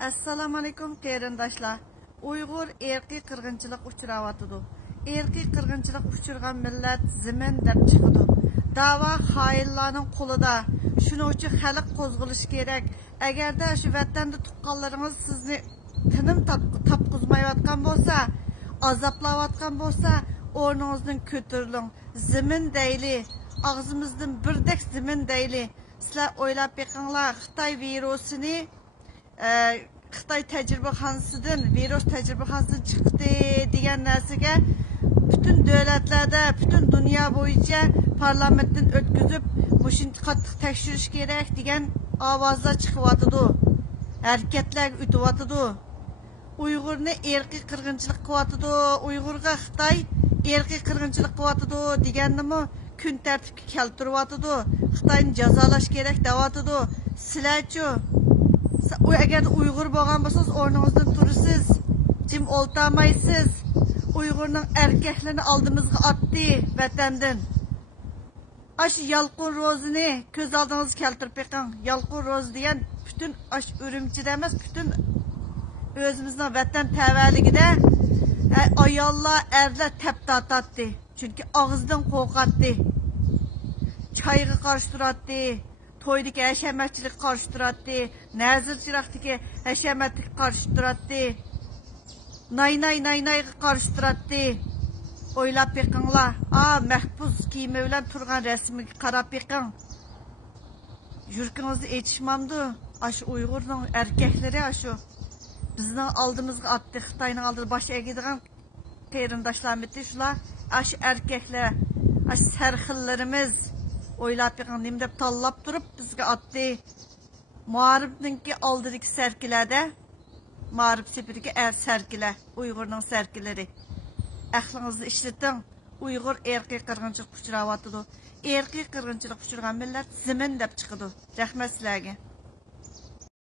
Assalamu alaikum qarindoshlar. Uyg'ur erkiy qirg'inchilik uchrayotidi. Erkiy qirg'inchilik uchirgan millat zimin deb chiqadi. Da'vo xoinlarning qo'lida. Shuning uchun xalq qo'zg'alishi kerak. Agarda shu vatanda tuqqanlaringiz sizni tinim tapqizmayotgan bo'lsa, azoblayotgan bo'lsa, o'rningizdan ko'tariling. Zimin deyli. Og'zimizdan birdek zimin deyli. Sizlar o'ylab beqinglar, Xitoy virusini Xitoy təcrübəxanasından, virus təcrübəxanasından çıxdı degan narsaga bütün davlatlarda, bütün dünya bo'yicha parlamentdan o'tkazib, mushuncha qattiq tekshirish kerak degan ovozlar chiqyotidi. Harakatlar o'tyotidi. Uyg'urni erkiy qirg'inchilik qilyotidi. Uyg'urga Xitoy erkiy qirg'inchilik qilyotidi degannimi kun tartibga keltiryotidi. Xitoyni jazolash kerak deyotidi. Sizlarchi agar Uyg'ur bo'lgan bo'lsangiz o'rningizdan tursiz, jim o'ltamaysiz. Uyg'urning erkaklarini oldimizga otdi vatandan. Ash yalqin ro'zini ko'z oldingizga keltirib beqing. Yalqin ro'z degan bütün ash Urumchida emas, bütün o'zimizning vatan tavalligida ayollar, erlar taptatdi. Chunki og'izdan qo'rqatdi. Choyga qarshi turadi. Toydaki həşəmətçilik qarşı durardı, nəzir çıraqdaki həşəmətlik qarşı durardı, nay qarşı durardı. Oylab beqinglar, məhbus kiyimi bilan turgan rəsmiga qarab beqing. Yurkingizni etishmamdı. Aş Uyg'urning erkakları aşu bizning oldimizga atdi, Xitoyning oldida bosh egadigan qarindoshlarimiz shular, aş erkaklar, aş sarxillarimiz o'ylab beqing nim deb tanlab turib bizga atdi. Muarifninki oldidagi sarkilarda, Muarif sepiriga sarkilar, Uyg'urning sarkilari. Aqlingizni ishlating. Uyg'ur erkiy qirg'inchilik uchrayotidi. Erkiy qirg'inchilik uchirgan millat zimin deb chiqadi. Rahmat sizlarga.